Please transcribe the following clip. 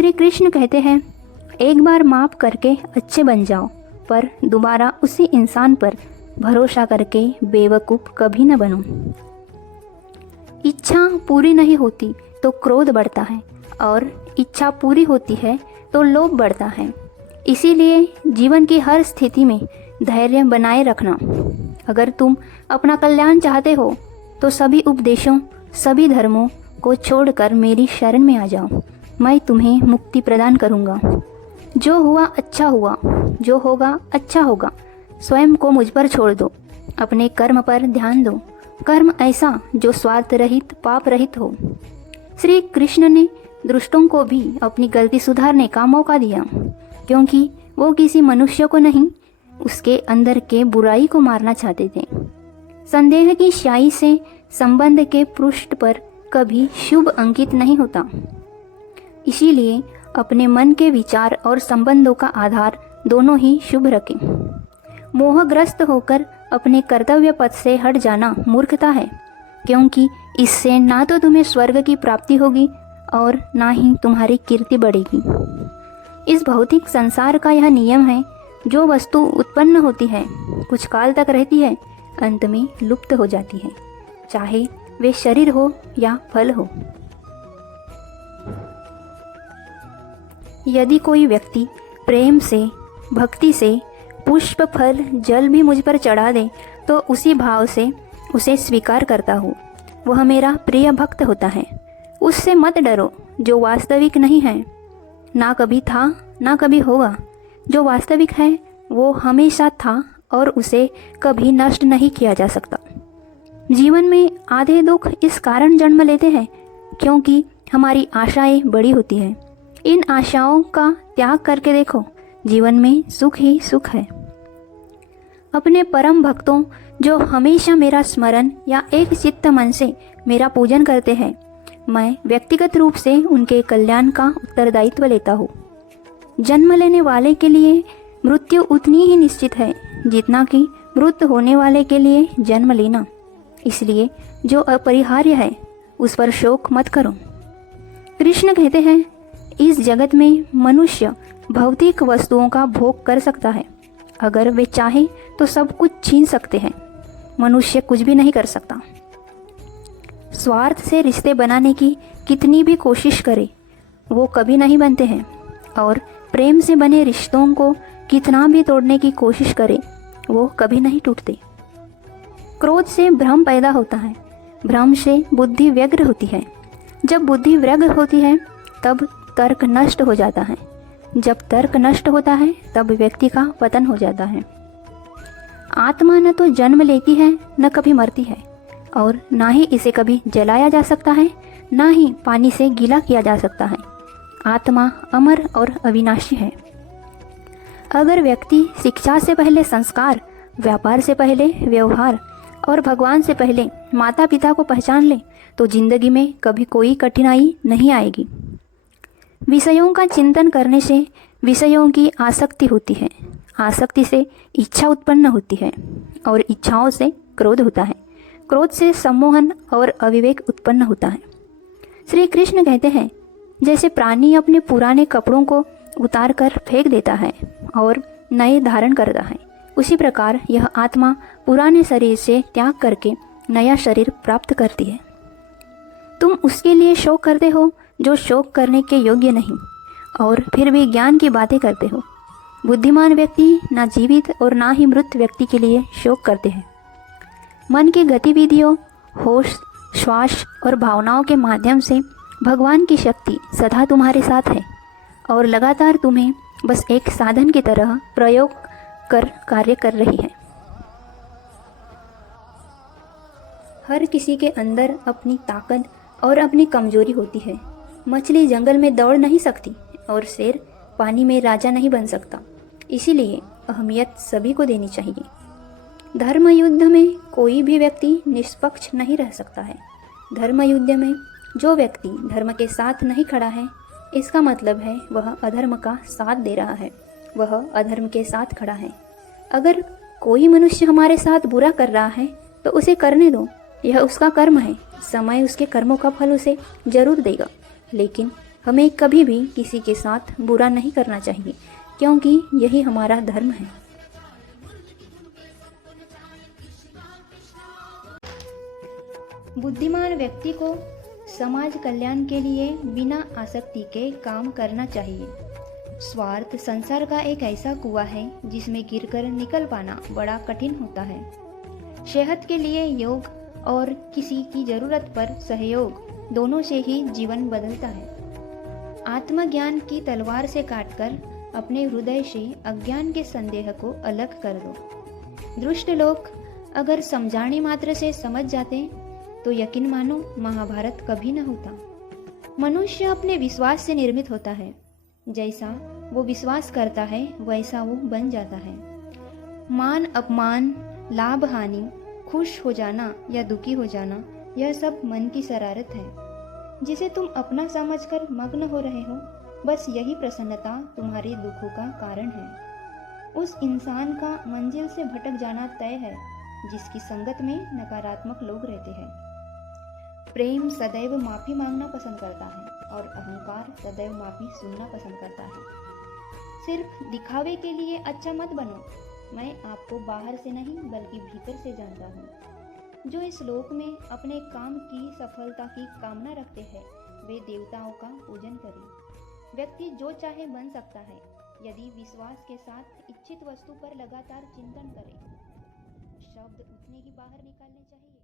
श्री कृष्ण कहते हैं, एक बार माफ़ करके अच्छे बन जाओ, पर दोबारा उसी इंसान पर भरोसा करके बेवकूफ़ कभी न बनो। इच्छा पूरी नहीं होती तो क्रोध बढ़ता है, और इच्छा पूरी होती है तो लोभ बढ़ता है। इसीलिए जीवन की हर स्थिति में धैर्य बनाए रखना। अगर तुम अपना कल्याण चाहते हो तो सभी उपदेशों, सभी धर्मों को छोड़कर मेरी शरण में आ जाओ। मैं तुम्हें मुक्ति प्रदान करूँगा। जो हुआ अच्छा हुआ, जो होगा अच्छा होगा। स्वयं को मुझ पर छोड़ दो, अपने कर्म पर ध्यान दो। कर्म ऐसा जो स्वार्थ रहित, पाप रहित हो। श्री कृष्ण ने दुष्टों को भी अपनी गलती सुधारने का मौका दिया, क्योंकि वो किसी मनुष्य को नहीं, उसके अंदर के बुराई को मारना चाहते थे। संदेह की स्याही से संबंध के पृष्ठ पर कभी शुभ अंकित नहीं होता। इसीलिए अपने मन के विचार और संबंधों का आधार दोनों ही शुभ रखें। मोहग्रस्त होकर अपने कर्तव्य पथ से हट जाना मूर्खता है, क्योंकि इससे ना तो तुम्हें स्वर्ग की प्राप्ति होगी और ना ही तुम्हारी कीर्ति बढ़ेगी। इस भौतिक संसार का यह नियम है, जो वस्तु उत्पन्न होती है कुछ काल तक रहती है, अंत में लुप्त हो जाती है, चाहे वे शरीर हो या फल हो। यदि कोई व्यक्ति प्रेम से, भक्ति से पुष्प, फल, जल भी मुझ पर चढ़ा दे तो उसी भाव से उसे स्वीकार करता हूँ। वह मेरा प्रिय भक्त होता है। उससे मत डरो जो वास्तविक नहीं है, ना कभी था ना कभी होगा। जो वास्तविक है वो हमेशा था और उसे कभी नष्ट नहीं किया जा सकता। जीवन में आधे दुख इस कारण जन्म लेते हैं क्योंकि हमारी आशाएं बड़ी होती हैं। इन आशाओं का त्याग करके देखो, जीवन में सुख ही सुख है। अपने परम भक्तों जो हमेशा मेरा स्मरण या एक चित्त मन से मेरा पूजन करते हैं, मैं व्यक्तिगत रूप से उनके कल्याण का उत्तरदायित्व लेता हूँ। जन्म लेने वाले के लिए मृत्यु उतनी ही निश्चित है जितना कि मृत होने वाले के लिए जन्म लेना। इसलिए जो अपरिहार्य है उस पर शोक मत करो। कृष्ण कहते हैं, इस जगत में मनुष्य भौतिक वस्तुओं का भोग कर सकता है। अगर वे चाहें तो सब कुछ छीन सकते हैं। मनुष्य कुछ भी नहीं कर सकता। स्वार्थ से रिश्ते बनाने की कितनी भी कोशिश करे, वो कभी नहीं बनते हैं, और प्रेम से बने रिश्तों को कितना भी तोड़ने की कोशिश करे, वो कभी नहीं टूटते। क्रोध से भ्रम पैदा होता है, भ्रम से बुद्धि व्यग्र होती है। जब बुद्धि व्यग्र होती है तब तर्क नष्ट हो जाता है। जब तर्क नष्ट होता है तब व्यक्ति का पतन हो जाता है। आत्मा न तो जन्म लेती है न कभी मरती है, और ना ही इसे कभी जलाया जा सकता है, ना ही पानी से गीला किया जा सकता है। आत्मा अमर और अविनाशी है। अगर व्यक्ति शिक्षा से पहले संस्कार, व्यापार से पहले व्यवहार और भगवान से पहले माता पिता को पहचान ले तो जिंदगी में कभी कोई कठिनाई नहीं आएगी। विषयों का चिंतन करने से विषयों की आसक्ति होती है, आसक्ति से इच्छा उत्पन्न होती है, और इच्छाओं से क्रोध होता है, क्रोध से सम्मोहन और अविवेक उत्पन्न होता है। श्री कृष्ण कहते हैं, जैसे प्राणी अपने पुराने कपड़ों को उतार कर फेंक देता है और नए धारण करता है, उसी प्रकार यह आत्मा पुराने शरीर से त्याग करके नया शरीर प्राप्त करती है। तुम उसके लिए शोक करते हो जो शोक करने के योग्य नहीं, और फिर भी ज्ञान की बातें करते हो। बुद्धिमान व्यक्ति ना जीवित और ना ही मृत व्यक्ति के लिए शोक करते हैं। मन की गतिविधियों, होश, श्वास और भावनाओं के माध्यम से भगवान की शक्ति सदा तुम्हारे साथ है और लगातार तुम्हें बस एक साधन की तरह प्रयोग कर कार्य कर रही है। हर किसी के अंदर अपनी ताकत और अपनी कमजोरी होती है। मछली जंगल में दौड़ नहीं सकती और शेर पानी में राजा नहीं बन सकता। इसीलिए अहमियत सभी को देनी चाहिए। धर्म युद्ध में कोई भी व्यक्ति निष्पक्ष नहीं रह सकता है। धर्म युद्ध में जो व्यक्ति धर्म के साथ नहीं खड़ा है, इसका मतलब है वह अधर्म का साथ दे रहा है, वह अधर्म के साथ खड़ा है। अगर कोई मनुष्य हमारे साथ बुरा कर रहा है तो उसे करने दो, यह उसका कर्म है। समय उसके कर्मों का फल उसे जरूर देगा, लेकिन हमें कभी भी किसी के साथ बुरा नहीं करना चाहिए, क्योंकि यही हमारा धर्म है। बुद्धिमान व्यक्ति को समाज कल्याण के लिए बिना आसक्ति के काम करना चाहिए। स्वार्थ संसार का एक ऐसा कुआं है जिसमें गिरकर निकल पाना बड़ा कठिन होता है। सेहत के लिए योग और किसी की जरूरत पर सहयोग, दोनों से ही जीवन बदलता है। आत्मज्ञान की तलवार से काटकर अपने हृदय से अज्ञान के संदेह को अलग कर दो। दुष्ट लोग अगर समझाने मात्र से समझ जाते तो यकीन मानो महाभारत कभी न होता। मनुष्य अपने विश्वास से निर्मित होता है। जैसा वो विश्वास करता है वैसा वो बन जाता है। मान अपमान, लाभ हानि, खुश हो जाना या दुखी हो जाना, यह सब मन की शरारत है जिसे तुम अपना समझकर मग्न हो रहे हो। बस यही प्रसन्नता तुम्हारे दुखों का कारण है। उस इंसान का मंजिल से भटक जाना तय है जिसकी संगत में नकारात्मक लोग रहते हैं। प्रेम सदैव माफी मांगना पसंद करता है और अहंकार सदैव माफी सुनना पसंद करता है। सिर्फ दिखावे के लिए अच्छा मत बनो। मैं आपको बाहर से नहीं बल्कि भीतर से जानता हूँ। जो इस लोक में अपने काम की सफलता की कामना रखते हैं वे देवताओं का पूजन करें। व्यक्ति जो चाहे बन सकता है यदि विश्वास के साथ इच्छित वस्तु पर लगातार चिंतन करे। शब्द उतने ही बाहर निकालने चाहिए।